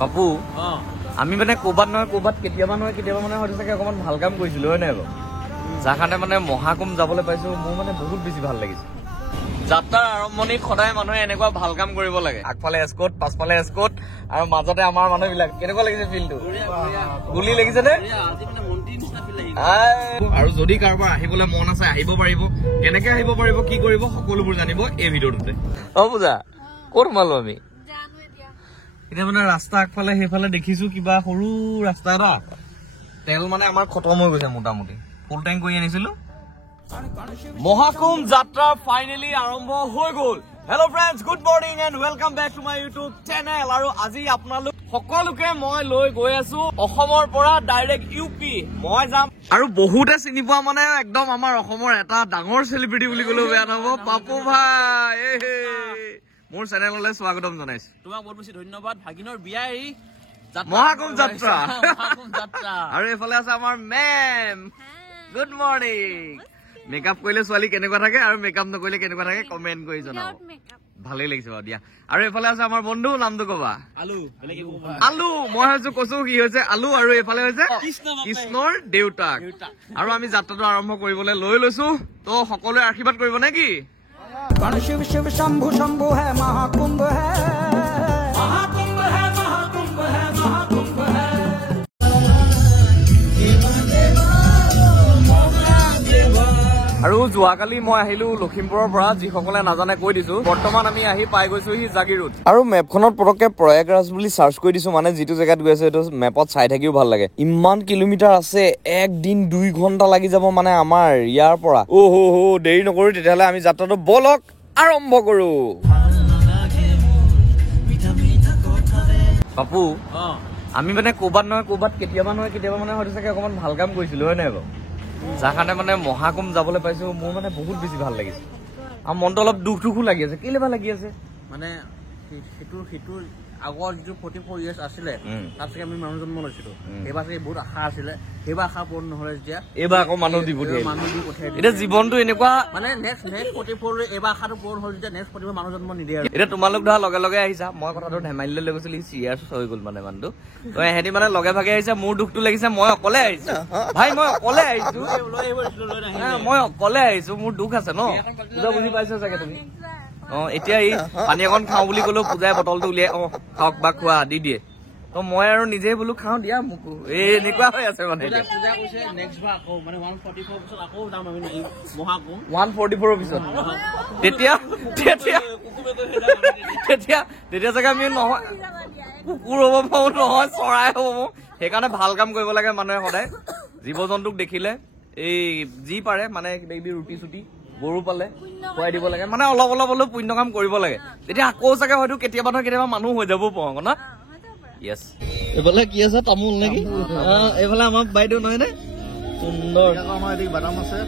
পাপু আমি মানে ক'বাত নহয় ক'বাত কেতিয়াবা মানে হয়তো চাগে অকমান ভাল কাম কৰিছিলো হয় নাই বাৰু যাৰ কাৰণে মানে মহাকুম যাবলৈ পাইছো মোৰ মানে বহুত বেছি ভাল লাগিছে যাত্ৰাৰ আৰম্ভণিত সদায় মানুহে এনেকুৱা ভাল কাম কৰিব লাগে আগফালে এস্কট পাছফালে এস্কট আৰু মাজতে আমাৰ মানুহবিলাক কেনেকুৱা লাগিছে ফিল্ডটো গুলি লাগিছে নে আৰু যদি কাৰোবাৰ আহিবলৈ মন আছে আহিব পাৰিব কেনেকে আহিব পাৰিব কি কৰিব সকলোবোৰ জানিব এই ভিডিঅ'টোতে অ পূজা ক'ত সোমালো আমি এতিয়া মানে ৰাস্তা আগফালে সেইফালে দেখিছো কিবা সৰু ৰাস্তা এটা তেল মানে আমাৰ খতম হৈ গৈছে মোটামুটি ফুল টেংক কৰি আনিছিলো মহাকুম যাত্ৰা ফাইনেলি আৰম্ভ হৈ গ'ল hello' friends good morning and welcome back to my YouTube channel আৰু আজি আপোনালোক সকলোকে মই লৈ গৈ আছো অসমৰ পৰা ডাইৰেক্ট ইউপি মই যাম আৰু বহুতে চিনি পোৱা মানে একদম আমাৰ অসমৰ এটা ডাঙৰ চেলিব্ৰিটি বুলি ক'লেও বেয়া নহ'ব পাপু ভাই মোৰ চেনেললৈ স্বাগতম জনাইছো তোমাক বহুত বেছি ধন্যবাদ ভাগিনৰ বিয়াই মহাকুম যাত্ৰা আৰু এইফালে আছে আমাৰ মেম গুড মৰ্ণিং মেকআপ কৰিলে ছোৱালী কেনেকুৱা থাকে আৰু মেকআপ নকৰিলে কেনেকুৱা থাকে কমেন্ট কৰি জনাব ভালেই লাগিছে বাৰু দিয়া আৰু এইফালে আছে আমাৰ বন্ধু নামটো কবা আলু মই ভাবিছো কৈছো কি হৈছে আলু আৰু এইফালে হৈছে কৃষ্ণৰ দেউতাক আৰু আমি যাত্ৰাটো আৰম্ভ কৰিবলৈ লৈ লৈছো তো সকলোৱে আশীৰ্বাদ কৰিব নে কি शिव शिव शंभु शंभु है महाकुंभ है महाकुंभ है महाकुंभ है महाकुंभ है আৰু যোৱাকালি মই আহিলো লখিমপুৰৰ পৰা যিসকলে নাজানে কৈ দিছো বৰ্তমান আমি আহি পাই গৈছোহি জাগিৰোড আৰু মেপখনত পটককে প্ৰয়াগৰাজ বুলি চাৰ্চ কৰি দিছো মানে যিটো জেগাত গৈ আছে সেইটো মেপত চাই থাকিও ভাল লাগে ইমান কিলোমিটাৰ আছে একদিন 2 ঘণ্টা লাগি যাব মানে আমাৰ ইয়াৰ পৰা দেৰি নকৰো তেতিয়াহ'লে আমি যাত্ৰাটো বলক আৰম্ভ কৰো পাপু আমি মানে ক'বাত নহয় ক'বাত কেতিয়াবা মানে হয়তো চাগে অকমান ভাল কাম কৰিছিলো হয় নাই বাৰু যাৰ কাৰণে মানে মহাকুম যাবলৈ পাইছো মোৰ মানে বহুত বেছি ভাল লাগিছে আৰু মনটো অলপ দুখো লাগি আছে কেলে বা লাগি আছে মানে সেইটো আগৰ যিটো 44 ইয়াৰ্ছ আছিলে তাত চাগে আমি মানুহ জন্ম লৈছিলো এইবাৰ চাগে বহুত আশা আছিলে সেইবাৰ আশা পূৰণ নহলে যেতিয়া এইবাৰ আকৌ মানুহ দি পঠিয়াই এতিয়া জীৱনটো এনেকুৱা মানে নেক্সট 44 এইবাৰ আশাটো পূৰণ হ'ল যেতিয়া নেক্সট 44 মানুহ জন্ম নিদিয়ে এতিয়া তোমালোক ধৰা লগে লগে আহিছা মই কথাটো ধেমালিলৈ লৈ গৈছিলো চিয়াৰ্ছ হৈ গ'ল মানে মানুহটো তো এহেঁতি মানে লগে ভাগে আহিছে মোৰ দুখটো লাগিছে মই অকলে আহিছো ভাই মই অকলে আহিছো মোৰ দুখ আছে ন বুজি পাইছা চাগে তুমি এতিয়া এই পানী অকণ খাওঁ বুলি ক'লেও পূজাই বটলটো উলিয়াই খাওক বা খোৱা দি দিয়ে তো মই আৰু নিজে বোলো খাওঁ দিয়া মোকো এনেকুৱা হৈ আছে মানে 144 পিছত তেতিয়া চাগে আমি নহয় কুকুৰ হ'ব পাৰো নহয় চৰাই হ'ব সেইকাৰণে ভাল কাম কৰিব লাগে মানুহে সদায় জীৱ জন্তুক দেখিলে এই যি পাৰে মানে কিবা কিবি ৰুটি চুটি গৰু পালে খুৱাই দিব লাগে মানে অলপ অলপ পুণ্য কাম কৰিব লাগে তেতিয়া আকৌ চাগে হয়তো কেতিয়াবা নহয় কেতিয়াবা মানুহ হৈ যাব পাৰো ন য়েছ এইফালে কি আছে তামোল নেকি এইফালে আমাৰ বাইদেউ নহয় নে সুন্দৰ আমাৰ এদিকে বাদাম আছে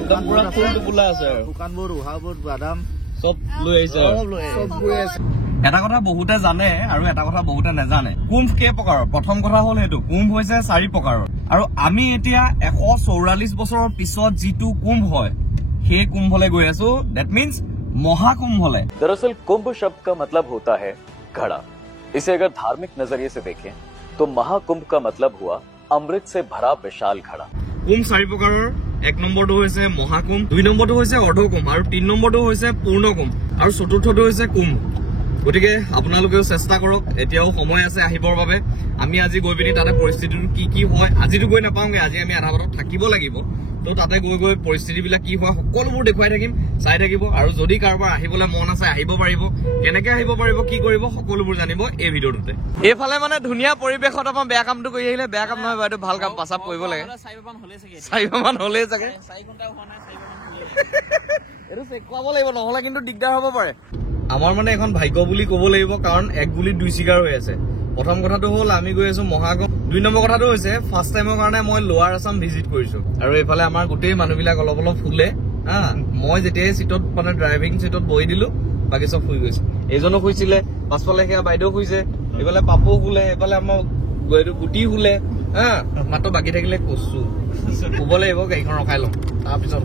একদম পুৰা ফুল টোপোলা আছে আৰু শুকানবোৰ উহাবোৰ বাদাম চব লৈ আহিছে চব গৈ আছে এটা কথা বহুতে জানে আৰু এটা কথা বহুতে নাজানে কুম্ভ কেই প্ৰকাৰৰ প্ৰথম কথা হ'ল সেইটো কুম্ভ হৈছে 4 প্ৰকাৰৰ আৰু আমি এতিয়া 144 বছৰৰ পিছত যিটো কুম্ভ হয় हे कुंभले गए आसो दैट मीन्स महाकुंभले दरअसल कुंभ शब्द का मतलब होता है घड़ा इसे अगर धार्मिक नजरिए से देखें तो महाकुंभ का मतलब हुआ अमृत से भरा विशाल घड़ा कुंभ 4 प्रकाৰৰ 1 নম্বৰটো হৈছে মহাকুম্ভ 2 নম্বৰটো হৈছে অৰ্ধকুম্ভ আৰু 3 নম্বৰটো হৈছে পূৰ্ণকুম্ভ আৰু চতুৰ্থটো হৈছে কুম্ভ গতিকে আপোনালোকেও চেষ্টা কৰক এতিয়াও সময় আছে আহিবৰ বাবে আমি আজি গৈ পিনি তাতে পৰিস্থিতিটো কি হয় আজিটো গৈ নাপাওঁগে আজি আমি আধা বাটত থাকিব লাগিব তো তাতে গৈ পৰিস্থিতিবিলাক কি হয় সকলোবোৰ দেখুৱাই থাকিম চাই থাকিব আৰু যদি কাৰোবাৰ আহিবলৈ মন আছে আহিব পাৰিব কেনেকে আহিব পাৰিব কি কৰিব সকলোবোৰ জানিব এই ভিডিঅ'টোতে এইফালে মানে ধুনীয়া পৰিৱেশত আমাৰ বেয়া কামটো কৰি আহিলে বেয়া কাম নহয় বাইদেউ ভাল কাম পাছাপ কৰিব লাগে 4 মান হ'লে চাগে 4 ঘণ্টা হোৱা নাই 4 মান হ'লে এইটো চেক কৰাব লাগিব নহ'লে কিন্তু দিগদাৰ হ'ব পাৰে আমাৰ মানে এখন ভাগ্য বুলি ক'ব লাগিব কাৰণ এক গুলিত 2 চিকাৰ হৈ আছে প্ৰথম কথাটো হ'ল আমি গৈ আছো মহাকুম 2 নম্বৰ কথাটো হৈছে ফাৰ্ষ্ট টাইমৰ কাৰণে মই লোৱাৰ আসাম ভিজিট কৰিছো আৰু এইফালে আমাৰ গোটেই মানুহবিলাক অলপ ফুলে মই যেতিয়া সিটত মানে ড্ৰাইভিং সিটত বহি দিলো বাকি সব শুই গৈছে এজনো শুইছিলে পাছফালে সেয়া বাইদেউ শুইছে এইফালে পাপু শুলে এইফালে আমাৰ গুটি শুলে মাত্ৰ বাকি থাকিলে কচু শুব লাগিব গাড়ীখন ৰখাই লওঁ তাৰপিছত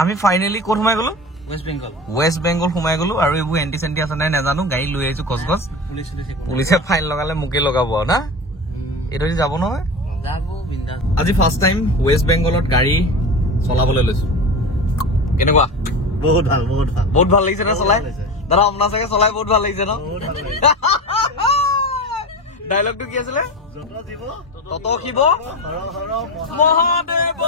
আমি ফাইনেলি ক'ত সোমাই গলো ৱেষ্ট বেংগল সোমাই গলো আৰু এইবোৰ এণ্টি চেণ্টি আছে নাই নাজানো গাড়ী লৈ আহিছো গছ পুলিচে ফাইন লগালে মোকে লগাব না এইটো যাব নহয় আজি ফাৰ্ষ্ট টাইম ৱেষ্ট বেংগলত গাড়ী চলাবলৈ লৈছো কেনেকুৱা বহুত ভাল লাগিছে না চলাই দাদা আপোনাৰ চাগে চলাই বহুত ভাল লাগিছে ন ডাইলগটো কি আছিলে তত শিৱ মহাদেৱ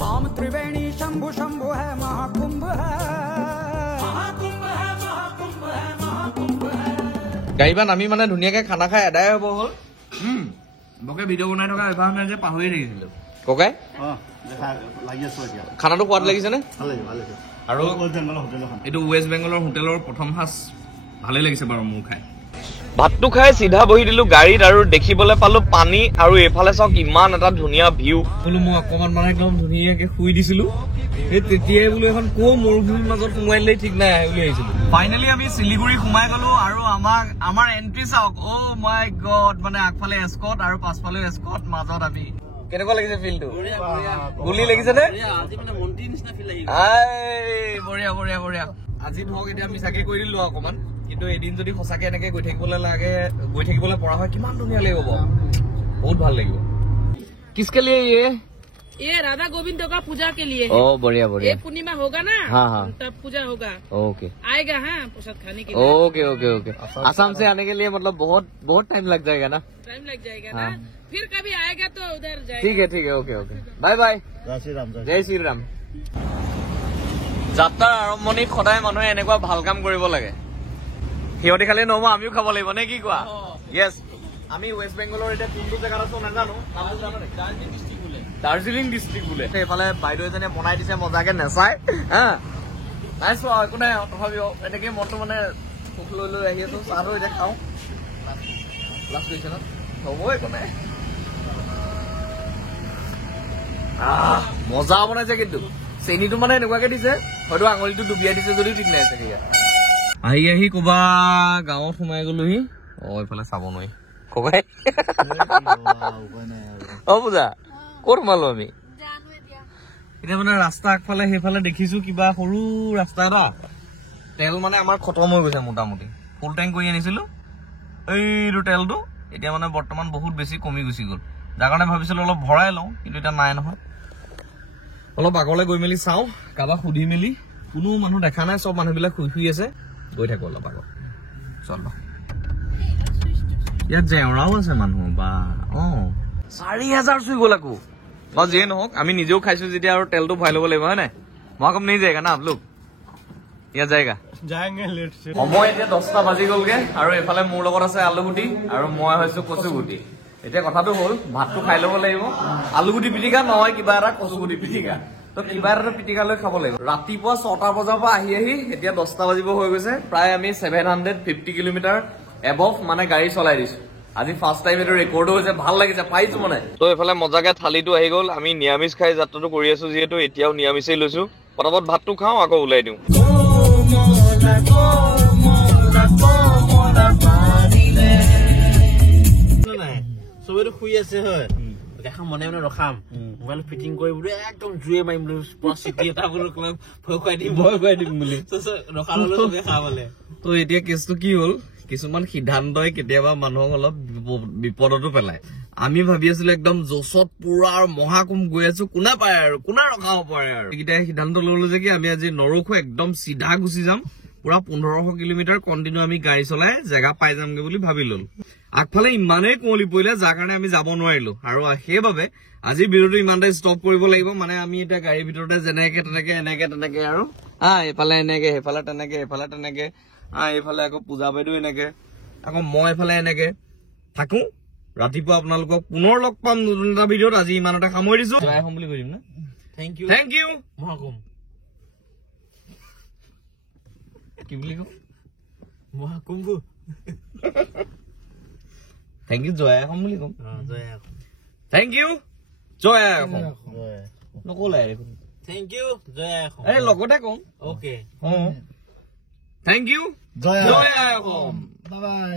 राम त्रिवेणी शंभु शंभु है महाकुंभ है গাড়ীখন আমি মানে ধুনীয়াকে খানা খাই আদায় হব হ'ল বকে ভিডিঅ' বনাই থকা এবাৰ মানে যে পাহৰি থাকিছিলো ককাই খানাটো সোৱাদ লাগিছে নে আৰু এইটো ৱেষ্ট বেংগলৰ হোটেলৰ প্ৰথম সাঁজ ভালেই লাগিছে বাৰু মোৰ খাই ভাতটো খাই চিধা বহি দিলো গাড়ীত আৰু দেখিবলৈ পালো পানী আৰু এইফালে চাওক ইমান এটা ধুনীয়া ভিউ বোলো মই অকমান মানে একদম ধুনীয়াকে শুই দিছিলো সেই তেতিয়াই বোলো এখন কো মৰুভূমিৰ মাজত সোমাই দিলেই ঠিক নাই আহে বুলি আহিছিলো ফাইনেলি আমি শিলিগুৰি সোমাই গলো আৰু আমাৰ এন্ট্ৰি চাওক অ মাই গড মানে আগফালে এস্কট আৰু পাছফালে এস্কট মাজত আমি কেনেকুৱা লাগিছে ফিলটো গুলি লাগিছে নে বঢ়িয়া বঢ়িয়া বঢ়িয়া আজি ধৰক এতিয়া মিছাকে কৰি দিলো অকমান কিন্তু এদিন যদি সঁচাকে এনেকে গৈ থাকিবলৈ পৰা হয় কিমান ধুনীয়া লাগিব বহুত ভাল লাগিব কিসকে লিয়ে ये राधा गोविंद का पूजा के लिए ओ बढ़िया बढ़िया ये पूर्णिमा होगा ना हाँ तब पूजा होगा ओके आएगा हाँ प्रसाद खाने के लिए ओके ओके ओके आसाम से आने के लिए मतलब बहुत टाइम लग जाएगा ना टाइम लग जाएगा ना फिर कभी आएगा तो उधर जाएगा ठीक है ओके ओके बाय बाय जय श्री राम যাত্ৰাৰ আৰম্ভণিত সদায় মানুহে এনেকুৱা ভাল কাম কৰিব লাগে সিহঁতি খালি নহব আমিও খাব লাগিব নে কি কোৱা য়েছ আমি ৱেষ্ট বেংগলৰ এতিয়া কোনটো জেগাত আছো নাজানো দাৰ্জিলিং ডিষ্ট্ৰিক্ট বোলে এইফালে বাইদেউ এজনীয়ে বনাই দিছে মজাকে নেচাই হা নাই চোৱা একো নাই তথাপিও এনেকে মনটো মানে সুখ লৈ লৈ আহি আছো চাহটো এতিয়া খাওঁ লাষ্ট কুৱেশ্যনত হ'ব একো নাই মজা বনাইছে কিন্তু চেনিটো মানে এনেকুৱাকে দিছে হয়তো আঙুলিটো ডুবিয়াই দিছে যদিও ঠিক নাই চাগে আহি কবা গাঁৱত সোমাই গলোহি এইফালে চাব নোৱাৰি কবাই পূজা ক'ত সোমালো আমি এতিয়া মানে ৰাস্তা আগফালে সেইফালে দেখিছো কিবা সৰু ৰাস্তা এটা তেল মানে আমাৰ খতম হৈ গৈছে মোটামুটি ফুল টেংক কৰি আনিছিলো এইটো তেলটো এতিয়া মানে বৰ্তমান বহুত বেছি কমি গুচি গ'ল যাৰ কাৰণে ভাবিছিলো অলপ ভৰাই লওঁ কিন্তু এতিয়া নাই নহয় অলপ আগলৈ গৈ মেলি চাওঁ কাৰোবাক সুধি মেলি কোনো মানুহ দেখা নাই চব মানুহবিলাক শুই আছে গৈ থাকো অলপ আগত চল ইয়াত জেওৰাও আছে মানুহ বা 4000 চুই গ'ল আকৌ বা যিয়ে নহওক আমি নিজেও খাইছো যেতিয়া আৰু তেলটো ভৰাই ল'ব লাগিব হয় নাই মহাকুম নেই যায়গা না আপলোক ইয়াত যায়গা সময় এতিয়া 10টা বাজি গ'লগে আৰু এইফালে মোৰ লগত আছে আলুগুটি আৰু মই হৈছো কচুগুটি এতিয়া কথাটো হ'ল ভাতটো খাই ল'ব লাগিব আলুগুটি পিটিকা নহয় কিবা এটা কচুগুটি পিটিকা তো কিবা এটা পিটিকা লৈ খাব লাগিব ৰাতিপুৱা 6টা বজাৰ পৰা আহি এতিয়া 10টা বাজিব হৈ গৈছে প্ৰায় আমি 750 কিলোমিটাৰ এবভ মানে গাড়ী চলাই দিছো আজি ফাৰ্ষ্ট টাইম এইটো ৰেকৰ্ড হৈছে ভাল লাগিছে পাইছো মানে তো এইফালে মজাকে থালিটো আহি গ'ল আমি নিৰামিষ খাই যাত্ৰাটো কৰি আছো যিহেতু এতিয়াও নিৰামিষেই লৈছো পটাপট ভাতটো খাওঁ আকৌ ওলাই দিওঁ চবেইটো শুই আছে হয় দেখা মনে মনে ৰখাম মোবাইল ফিটিং কৰি বোলো একদম জুয়ে মাৰিম বোলো পুৰা চিটি এটা বোলো ভয় খুৱাই দিম বুলি ৰখালো চবে খাবলে তো এতিয়া কেছটো কি হ'ল কিছুমান সিদ্ধান্তই কেতিয়াবা মানুহক অলপ বিপদতো পেলায় আমি ভাবি আছিলো একদম জছত পুৰা মহাকুম গৈ আছো কোনে পায় আৰু কোনে ৰখাব পাৰে আৰু এইকেইটাই সিদ্ধান্ত ললো যে কি আমি আজি নৰখো একদম চিধা গুচি যাম পুৰা 1500 কিলোমিটাৰ কণ্টিনিউ আমি গাড়ী চলাই জেগা পাই যামগে বুলি ভাবি ললো আগফালে ইমানেই কুঁৱলী পৰিলে যাৰ কাৰণে আমি যাব নোৱাৰিলো আৰু সেইবাবে আজি ভিডিঅ'টো ইমানতে ষ্টপ কৰিব লাগিব মানে আমি এতিয়া গাড়ীৰ ভিতৰতে যেনেকে তেনেকে আৰু এইফালে এনেকে সেইফালে তেনেকে এইফালে তেনেকে এইফালে আকৌ পূজা বাইদেউ এনেকে আকৌ মই এইফালে এনেকে থাকো ৰাতিপুৱা আপোনালোকক পুনৰ লগ পাম নতুন এটা ভিডিঅ'ত আজি ইমানতে সামৰি দিছো জয় হোম বুলি কৈ দিম না থেংক ইউ মহাকুম কি বুলি কওঁ মহাকুম্ভ থেংক ইউ জয় অসম বুলি কম থেংক ইউ জয় অসম নকলে থেংক ইউ জয় অসম এই লগতে কম অ'কে থেংক ইউ জয় অসম বাই বাই